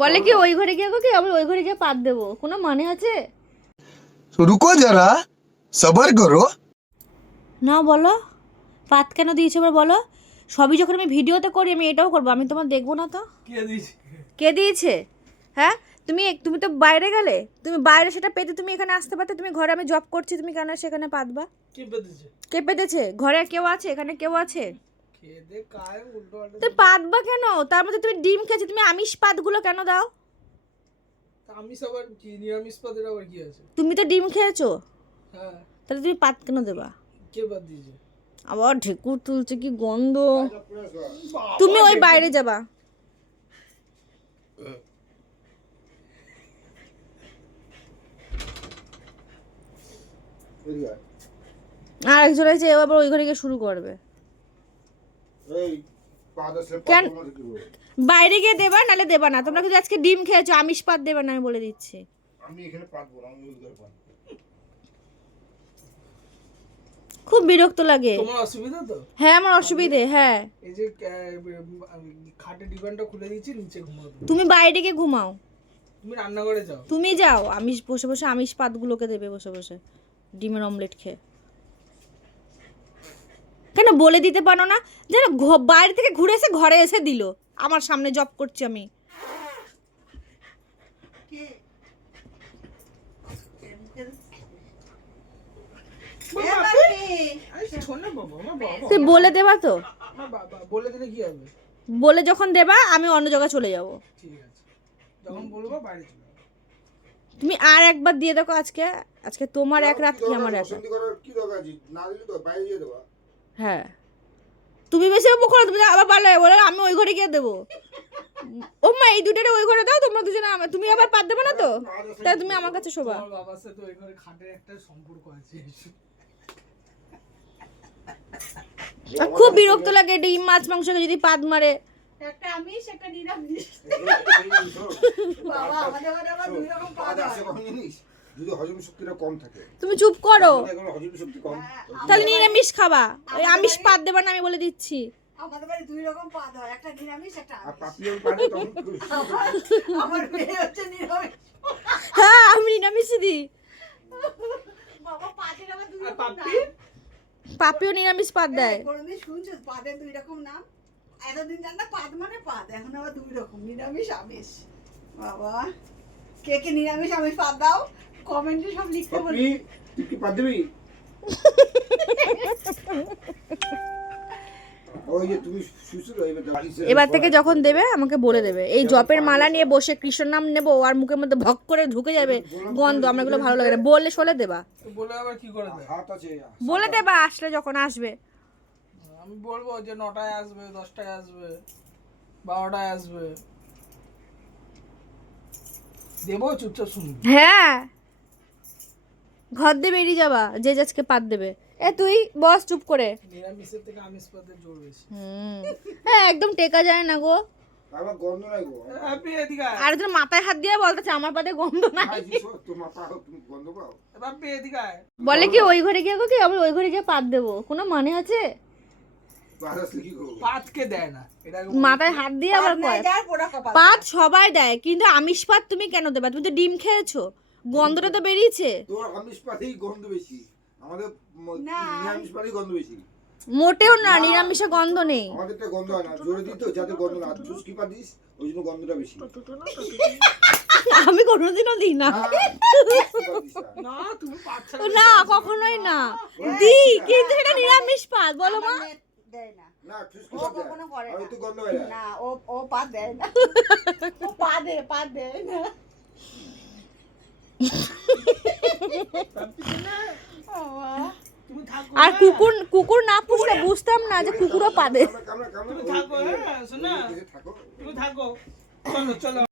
বলে কি ওই ঘরে গিয়ে কি আমি ওই ঘরে গিয়ে পাত দেবো, কোনো মানে আছে? रुको जरा सबर करो। না বলো, পাত কেন দিয়েছো এবার বলো। সবই যখন আমি ভিডিওতে করি আমি এটাও করবো, আমি তোমার দেখবো না তো? কে দিয়েছে? হ্যাঁ, তুমি তো বাইরে গেলে, তুমি বাইরে সেটা পেতে তুমি এখানে আসতে পারতে। তুমি ঘরে আমি জব করছি, তুমি কেন সেখানে পাতবা? কে পেতেছে? ঘরে আর কেউ আছে? এখানে কেউ আছে? তুমি পাতবা কেন? তার মধ্যে তুমি ডিম খেয়েছো, তুমি আমিষ পাতগুলো কেন দাও? আমিষ আবার কি, নিরামিষ পাতের আবার কি আছে? তুমি তো ডিম খেয়েছো, হ্যাঁ, তাহলে তুমি পাত কেন দেবা? কে বাদ দিয়েছে? আবার ঢেকুর তুলছে, কি গন্ধ। তুমি ওই বাইরে যাবা। আর একজন আছে, ও আবার ওই ঘরে গিয়ে শুরু করবে। কেন বাইরে গিয়ে দেবা, নালে দেবা না? তোমরা কিন্তু আজকে ডিম খেয়েছো, আমিষ পাত দেবা না, আমি বলে দিচ্ছি। আমি এখানে পাতবো না, আমি ওই ঘরে পাতবো। খুব বিরক্ত লাগে। তোমার অসুবিধা তো? হ্যাঁ আমার অসুবিধে, হ্যাঁ। এই যে খাটের ডিভানটা খুলে দিয়েছি, নিচে ঘুমাও তুমি। তুমি বাইরে গিয়ে ঘুমাও, তুমি রান্নাঘরে যাও। তুমি যাও আমিষ বসে বসে আমিষ পাতগুলোকে দেবে বসে বসে ডিমের অমলেট খেয়ে। কেন বলে দিতে পারো না? যেন বাইরে থেকে ঘুরে এসে ঘরে এসে দিল, আমার সামনে জব করছি আমি। তুই বলে দেবা তো? বলে দিলে কি হবে? বলে যখন দেবা আমি অন্য জায়গায় চলে যাব। ঠিক আছে, যখন বলবো বাইরে চলে যাবো। তুমি আর একবার দিয়ে দেখো, আজকে আজকে তোমার এক রাত কি আমার এক রাত। কি দরকার আছে? না দিলে তো বাইরে দিয়ে দেবা। হ্যাঁ, তুমি বেশি মুখ করো, তুমি আবার বলে বলে আমি ওই ঘরে গিয়ে দেবো। ও মা, এই দুটোরে ওই ঘরে দাও তোমরা দুজনে, তুমি আবার পাত দেবে না তো? তাহলে তুমি আমার কাছে শোবা। তোমার বাবার সাথে ওই ঘরে খাটের একটা সম্পর্ক আছে। আর খুব বিরক্ত লাগে ডিম মাছ মাংসকে যদি পাত মারে। একটা আমিষ একটা নিরামিষ। বাবা আমাদের ঘরে আবার দুই রকম পাত আছে। যদি হজম শক্তিটা কম থাকে, তুমি চুপ করো, হজম শক্তি কম, তাহলে নিরামিষ খাবা, ওই আমিষ পাত দেবা না, আমি বলে দিচ্ছি। আমাদের বাড়ি দুই রকম পাত হয়, একটা নিরামিষ একটা আর আমিষ। পাপিয়ন পারে তখন আমার মেয়ে হচ্ছে নিরামিষ। হ্যাঁ আমি নিরামিষই দিই। বাবা পাতের আবার দুই আর রকম পাপ্পি? নাম। পাপিও নিরামিষ পাত দেয়। কোনদিন শুনছো পাতের দুই রকম নাম? এতদিন জান না পাত মানে পাত, এখন আবার দুই রকম, নিরামিষ আমিষ। বাবা কে কে নিরামিষ আমিষ পাত দাও, কমেন্টে সব লিখতে বলি। তুই কি পাত দিবি? ওই যে তুমি সুসুর এবার থেকে যখন দেবে আমাকে বলে দেবে। এই জপের মালা নিয়ে বসে কৃষ্ণ নাম নেবো আর মুখের মধ্যে ভক করে ঢুকে যাবে গন্ধ, আমার এগুলো ভালো লাগে না। বললে সলে দেবা, তো বলে আবার কি করে দেয়? হাত আছে। বলে দেবা আসলে যখন আসবে। আমি বলবো যে 9টায় আসবে, 10টায় আসবে, 12টায় আসবে, দেবো চুপচাপ শুনবি। হ্যাঁ, ঘর দিয়ে বেরিয়ে যাবা যে আজকে পাত দেবে। এ তুই বস চুপ করে। নিরামিষের থেকে আমিষ পাতের জোর বেশি। হ্যাঁ একদম টেকা যায় না গো। আমার গন্ধ নাই গো। হ্যাপি এদিকে আয়। আর তোর মাথায় হাত দিয়ে বলতেছে আমার পাতে গন্ধ নাই। তোমার পা তুমি গন্ধ পাও? হ্যাপি এদিকে আয়। বলে কি ওই ঘরে গিয়ে কি আমি ওই ঘরে গিয়ে পাত দেবো, কোনো মানে আছে? বারাসলে কি করব? পাতকে দেয় না, এটা মাথায় হাত দিয়ে আবার কয় যার পোড়া কপাল। পাত সবাই দেয়, কিন্তু আমিষ পাত তুমি কেন দেবা? তুমি তো ডিম খেয়েছো, গন্ধটা তো বেরিয়েছে। তোর আমিষ পাতেই গন্ধ বেশি, আমাদের নিরামিষ পাতেই গন্ধ বেশি। মোটেও না, নিরামিষে গন্ধ নেই। আমাদেরটা গন্ধ হয় না, জোরে দিত যাতে গন্ধ না। চুস্কি পা দিস, ওই জন্য গন্ধটা বেশি। আমি কোনোদিনও দিই না। না, তুমি পাচ্ছ না কখনোই না দিই, কিন্তু এটা নিরামিষ পাত। বলো মা। দেয় না, না চুস্কি ও পা কখনো করে আর না। তো গন্ধ হয় না ও পাত দেয় না। ও পাত দেয় না। তুমি থাকো। আর কুকুর না পুষলে বুঝতাম না যে কুকুরও পাদে। কামড়া তুমি থাকো, হ্যাঁ শোনা, থাকো। তুমি থাকো, চলো চলো।